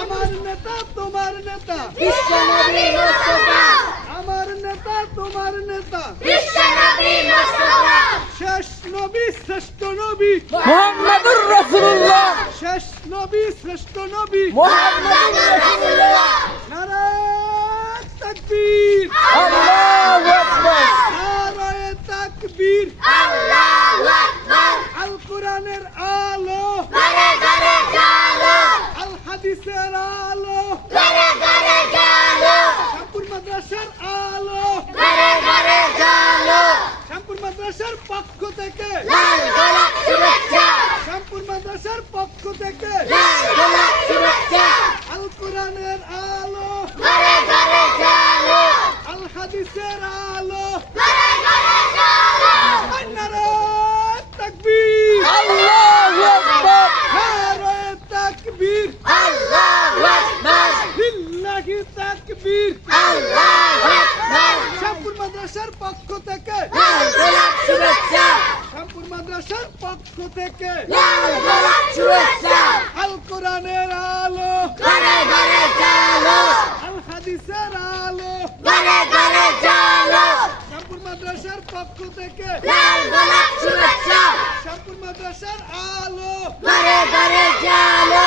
আমার নেতা তোমার নেতা আমার নেতা তোমার নেতা শেষ নবী শ্রেষ্ঠ নবী মোহাম্মদুর রাসূলুল্লাহ। শেষ নবী শ্রেষ্ঠ নবী। মোহাম্মদুর রাসূলুল্লাহ নারায় তাকবীর আল্লাহু আকবার নারায় তাকবীর আল্লাহু আকবার আল কোরআনের আলো ঘরে ঘরে চলো আল হাদিসের আলো? ঘরে ঘরে চলো শ্যামপুর মাদ্রাসার আলো। ঘরে ঘরে চলো শ্যামপুর মাদ্রাসার পক্ষ থেকে। লাল গোলাপ শুভেচ্ছা। শ্যামপুর মাদ্রাসার পক্ষ থেকে। লাল গোলাপ শুভেচ্ছা। আল কোরআনের আলো। ঘরে ঘরে চলো আল হাদিসের আলো ঘরে ঘরে চলো নারায় তাকবীর আল্লাহু আকবার নারায় তাকবীর আল্লাহু আকবার লিল্লাহি তাকবীর আল্লাহু আকবার শ্যামপুর মাদ্রাসার পক্ষ থেকে লাল গোলাপ শুভেচ্ছা শ্যামপুর মাদ্রাসার পক্ষ থেকে। আল কোরআনের আলো। ঘরে ঘরে চলো। আল হাদিসের আলো। ঘরে ঘরে চলো। শ্যামপুর মাদ্রাসার পক্ষ থেকে। লাল গোলাপ শুভেচ্ছা। শ্যামপুর মাদ্রাসার আলো। ঘরে ঘরে চলো।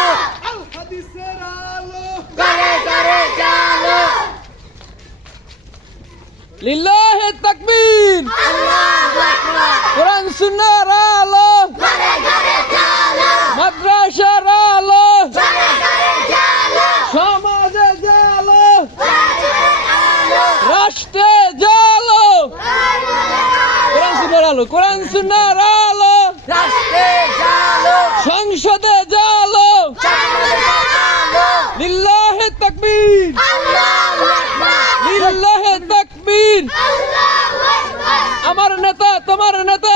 আল হাদিসের আলো ঘরে ঘরে চলো লিল্লাহি তাকবীর। কোরআন সুন্নাহর আলো মাদ্রাসার আলো সমাজে আলো। রাষ্ট্রে আলো কোরআন সুন্নাহর আলো। কোরআন সুন্নাহর আলো। রাষ্ট্রে চলো সংসদে দিন আমার নেতা তোমার নেতা।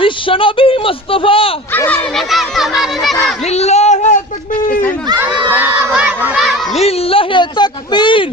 বিশ্ব নবী মোস্তফা। লিল্লাহে তকবীর। লিল্লাহে তকবীর।